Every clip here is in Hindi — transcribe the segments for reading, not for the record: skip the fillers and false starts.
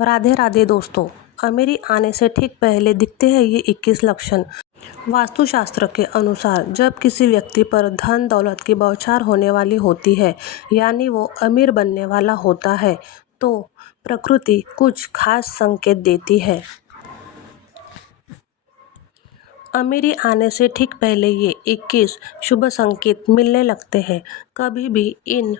राधे राधे दोस्तों। अमीरी आने से ठीक पहले दिखते हैं ये 21 लक्षण। वास्तुशास्त्र के अनुसार जब किसी व्यक्ति पर धन दौलत की बौछार होने वाली होती है, यानी वो अमीर बनने वाला होता है, तो प्रकृति कुछ खास संकेत देती है। अमीरी आने से ठीक पहले ये 21 शुभ संकेत मिलने लगते हैं। कभी भी इन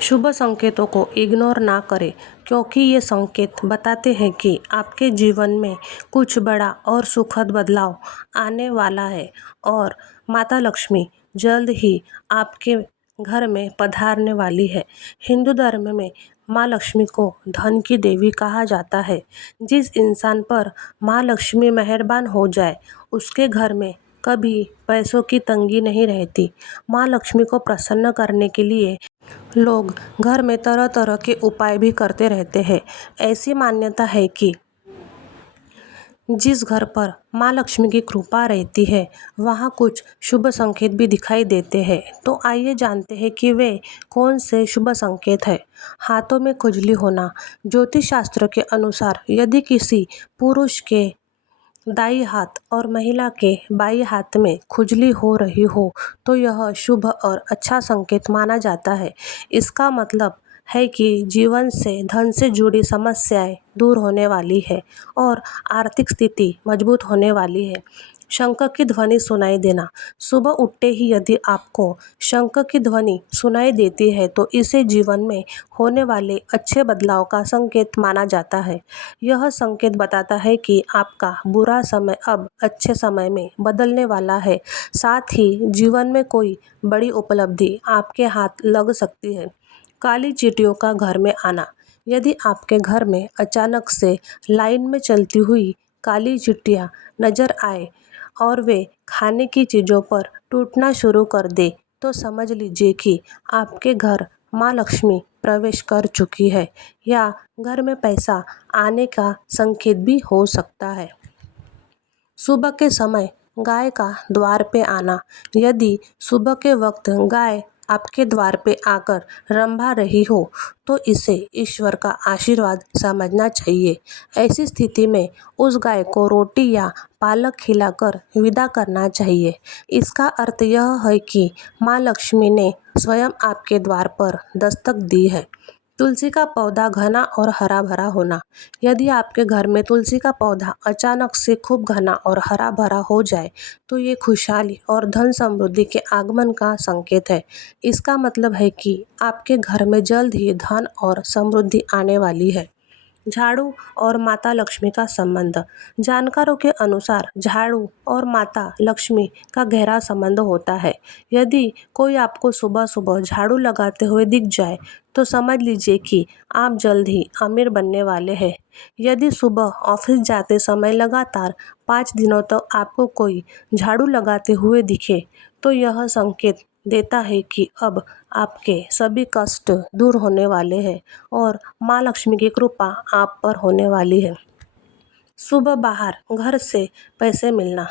शुभ संकेतों को इग्नोर ना करें, क्योंकि ये संकेत बताते हैं कि आपके जीवन में कुछ बड़ा और सुखद बदलाव आने वाला है और माता लक्ष्मी जल्द ही आपके घर में पधारने वाली है। हिंदू धर्म में माँ लक्ष्मी को धन की देवी कहा जाता है। जिस इंसान पर माँ लक्ष्मी मेहरबान हो जाए, उसके घर में कभी पैसों की तंगी नहीं रहती। माँ लक्ष्मी को प्रसन्न करने के लिए लोग घर में तरह तरह के उपाय भी करते रहते हैं। ऐसी मान्यता है कि जिस घर पर माँ लक्ष्मी की कृपा रहती है, वहाँ कुछ शुभ संकेत भी दिखाई देते हैं। तो आइए जानते हैं कि वे कौन से शुभ संकेत हैं। हाथों में खुजली होना। ज्योतिष शास्त्र के अनुसार यदि किसी पुरुष के दाई हाथ और महिला के बाई हाथ में खुजली हो रही हो, तो यह शुभ और अच्छा संकेत माना जाता है। इसका मतलब है कि जीवन से धन से जुड़ी समस्याएं दूर होने वाली है और आर्थिक स्थिति मजबूत होने वाली है। शंख की ध्वनि सुनाई देना। सुबह उठते ही यदि आपको शंख की ध्वनि सुनाई देती है, तो इसे जीवन में होने वाले अच्छे बदलाव का संकेत माना जाता है। यह संकेत बताता है कि आपका बुरा समय अब अच्छे समय में बदलने वाला है। साथ ही जीवन में कोई बड़ी उपलब्धि आपके हाथ लग सकती है। काली चींटियों का घर में आना। यदि आपके घर में अचानक से लाइन में चलती हुई काली चींटियां नजर आए और वे खाने की चीज़ों पर टूटना शुरू कर दे, तो समझ लीजिए कि आपके घर माँ लक्ष्मी प्रवेश कर चुकी है या घर में पैसा आने का संकेत भी हो सकता है। सुबह के समय गाय का द्वार पे आना। यदि सुबह के वक्त गाय आपके द्वार पे आकर रंभा रही हो, तो इसे ईश्वर का आशीर्वाद समझना चाहिए। ऐसी स्थिति में उस गाय को रोटी या पालक खिलाकर विदा करना चाहिए। इसका अर्थ यह है कि माँ लक्ष्मी ने स्वयं आपके द्वार पर दस्तक दी है। तुलसी का पौधा घना और हरा भरा होना। यदि आपके घर में तुलसी का पौधा अचानक से खूब घना और हरा भरा हो जाए, तो ये खुशहाली और धन समृद्धि के आगमन का संकेत है। इसका मतलब है कि आपके घर में जल्द ही धन और समृद्धि आने वाली है। झाड़ू और माता लक्ष्मी का संबंध। जानकारों के अनुसार झाड़ू और माता लक्ष्मी का गहरा संबंध होता है। यदि कोई आपको सुबह सुबह झाड़ू लगाते हुए दिख जाए, तो समझ लीजिए कि आप जल्द ही अमीर बनने वाले हैं। यदि सुबह ऑफिस जाते समय लगातार 5 दिनों तक आपको कोई झाड़ू लगाते हुए दिखे, तो यह संकेत देता है कि अब आपके सभी कष्ट दूर होने वाले हैं और माँ लक्ष्मी की कृपा आप पर होने वाली है। सुबह बाहर घर से पैसे मिलना।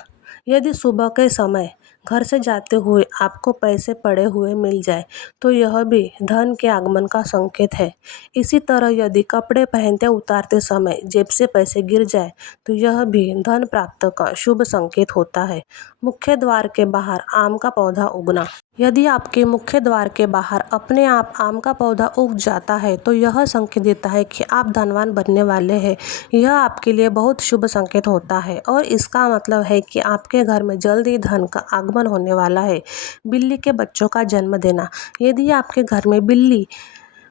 यदि सुबह के समय घर से जाते हुए आपको पैसे पड़े हुए मिल जाए, तो यह भी धन के आगमन का संकेत है। इसी तरह यदि कपड़े पहनते उतारते समय जेब से पैसे गिर जाए, तो यह भी धन प्राप्त का शुभ संकेत होता है। मुख्य द्वार के बाहर आम का पौधा उगना। यदि आपके मुख्य द्वार के बाहर अपने आप आम का पौधा उग जाता है, तो यह संकेत देता है कि आप धनवान बनने वाले हैं। यह आपके लिए बहुत शुभ संकेत होता है और इसका मतलब है कि आपके घर में जल्द ही धन का आगमन होने वाला है। बिल्ली के बच्चों का जन्म देना। यदि आपके घर में बिल्ली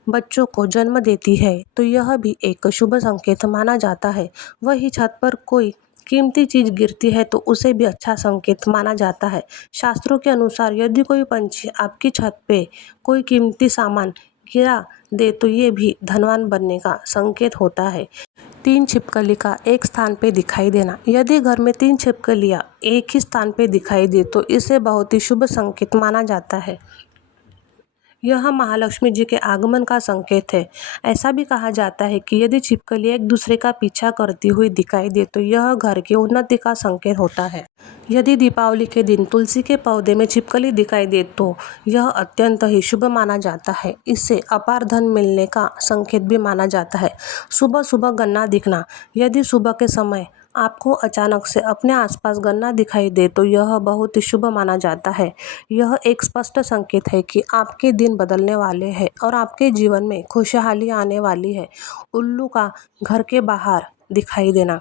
बच्चों को जन्म देती है, तो यह भी एक शुभ संकेत माना जाता है। वही छत पर कोई कीमती चीज गिरती है, तो उसे भी अच्छा संकेत माना जाता है। शास्त्रों के अनुसार यदि कोई पंछी आपकी छत पे कोई कीमती सामान गिरा दे, तो ये भी धनवान बनने का संकेत होता है। 3 छिपकली का एक स्थान पे दिखाई देना। यदि घर में 3 छिपकलियां एक ही स्थान पे दिखाई दे, तो इसे बहुत ही शुभ संकेत माना जाता है। यह महालक्ष्मी जी के आगमन का संकेत है। ऐसा भी कहा जाता है कि यदि छिपकली एक दूसरे का पीछा करती हुई दिखाई दे तो यह घर की उन्नति का संकेत होता है। यदि दीपावली के दिन तुलसी के पौधे में छिपकली दिखाई दे तो यह अत्यंत ही शुभ माना जाता है। इससे अपार धन मिलने का संकेत भी माना जाता है। सुबह सुबह गन्ना दिखना, यदि सुबह के समय आपको अचानक से अपने आसपास गन्ना दिखाई दे तो यह बहुत ही शुभ माना जाता है। यह एक स्पष्ट संकेत है कि आपके दिन बदलने वाले हैं और आपके जीवन में खुशहाली आने वाली है। उल्लू का घर के बाहर दिखाई देना,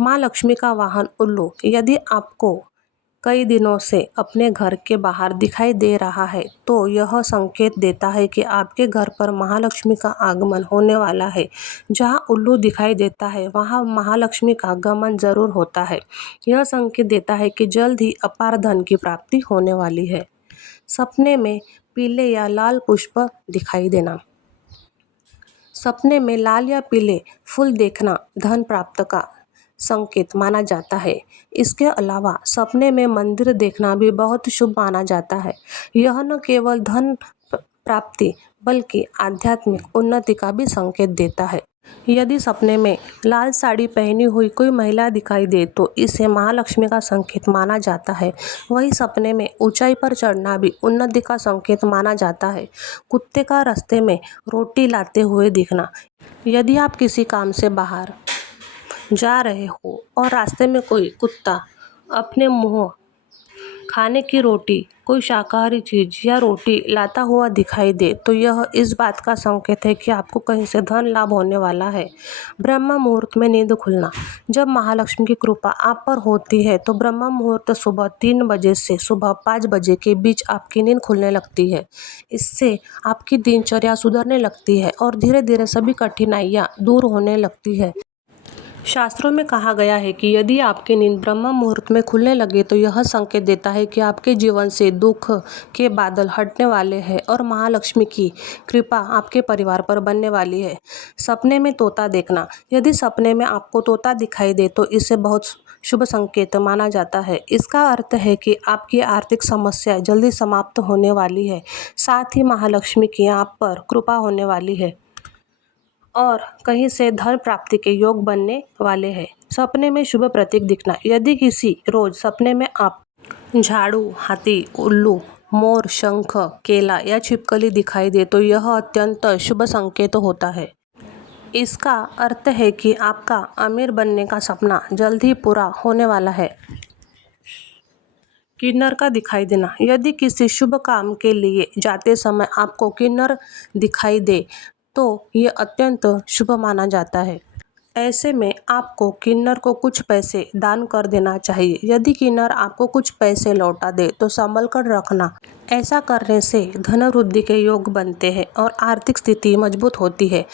माँ लक्ष्मी का वाहन उल्लू यदि आपको कई दिनों से अपने घर के बाहर दिखाई दे रहा है तो यह संकेत देता है कि आपके घर पर महालक्ष्मी का आगमन होने वाला है। जहां उल्लू दिखाई देता है वहां महालक्ष्मी का आगमन जरूर होता है। यह संकेत देता है कि जल्द ही अपार धन की प्राप्ति होने वाली है। सपने में पीले या लाल पुष्प दिखाई देना, सपने में लाल या पीले फूल देखना धन प्राप्त का संकेत माना जाता है। इसके अलावा सपने में मंदिर देखना भी बहुत शुभ माना जाता है। यह न केवल धन प्राप्ति बल्कि आध्यात्मिक उन्नति का भी संकेत देता है। यदि सपने में लाल साड़ी पहनी हुई कोई महिला दिखाई दे तो इसे महालक्ष्मी का संकेत माना जाता है। वही सपने में ऊंचाई पर चढ़ना भी उन्नति का संकेत माना जाता है। कुत्ते का रास्ते में रोटी लाते हुए दिखना, यदि आप किसी काम से बाहर जा रहे हो और रास्ते में कोई कुत्ता अपने मुंह खाने की रोटी, कोई शाकाहारी चीज या रोटी लाता हुआ दिखाई दे तो यह इस बात का संकेत है कि आपको कहीं से धन लाभ होने वाला है। ब्रह्म मुहूर्त में नींद खुलना, जब महालक्ष्मी की कृपा आप पर होती है तो ब्रह्म मुहूर्त सुबह 3 बजे से सुबह 5 बजे के बीच आपकी नींद खुलने लगती है। इससे आपकी दिनचर्या सुधरने लगती है और धीरे धीरे सभी कठिनाइयाँ दूर होने लगती है। शास्त्रों में कहा गया है कि यदि आपकी नींद ब्रह्म मुहूर्त में खुलने लगे तो यह संकेत देता है कि आपके जीवन से दुख के बादल हटने वाले हैं और महालक्ष्मी की कृपा आपके परिवार पर बनने वाली है। सपने में तोता देखना, यदि सपने में आपको तोता दिखाई दे तो इसे बहुत शुभ संकेत माना जाता है। इसका अर्थ है कि आपकी आर्थिक समस्या जल्दी समाप्त होने वाली है, साथ ही महालक्ष्मी की आप पर कृपा होने वाली है और कहीं से धन प्राप्ति के योग बनने वाले हैं। सपने में शुभ प्रतीक दिखना, यदि किसी रोज सपने में आप झाड़ू, हाथी, उल्लू, मोर, शंख, केला या छिपकली दिखाई दे तो यह अत्यंत शुभ संकेत होता है। इसका अर्थ है कि आपका अमीर बनने का सपना जल्द ही पूरा होने वाला है। किन्नर का दिखाई देना, यदि किसी शुभ काम के लिए जाते समय आपको किन्नर दिखाई दे तो ये अत्यंत शुभ माना जाता है। ऐसे में आपको किन्नर को कुछ पैसे दान कर देना चाहिए। यदि किन्नर आपको कुछ पैसे लौटा दे तो संभल कर रखना। ऐसा करने से धन वृद्धि के योग बनते हैं और आर्थिक स्थिति मजबूत होती है।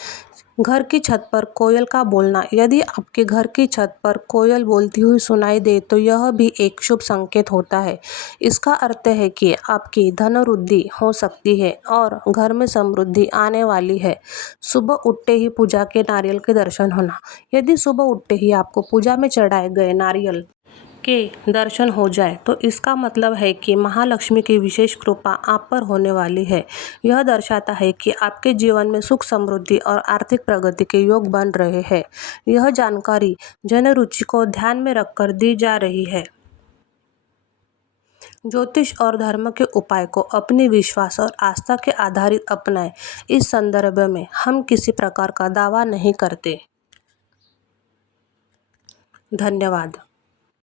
घर की छत पर कोयल का बोलना, यदि आपके घर की छत पर कोयल बोलती हुई सुनाई दे तो यह भी एक शुभ संकेत होता है। इसका अर्थ है कि आपकी धन वृद्धि हो सकती है और घर में समृद्धि आने वाली है। सुबह उठते ही पूजा के नारियल के दर्शन होना, यदि सुबह उठते ही आपको पूजा में चढ़ाए गए नारियल के दर्शन हो जाए तो इसका मतलब है कि महालक्ष्मी की विशेष कृपा आप पर होने वाली है। यह दर्शाता है कि आपके जीवन में सुख, समृद्धि और आर्थिक प्रगति के योग बन रहे हैं। यह जानकारी जन रुचि को ध्यान में रखकर दी जा रही है। ज्योतिष और धर्म के उपाय को अपनी विश्वास और आस्था के आधारित अपनाएं। इस संदर्भ में हम किसी प्रकार का दावा नहीं करते। धन्यवाद।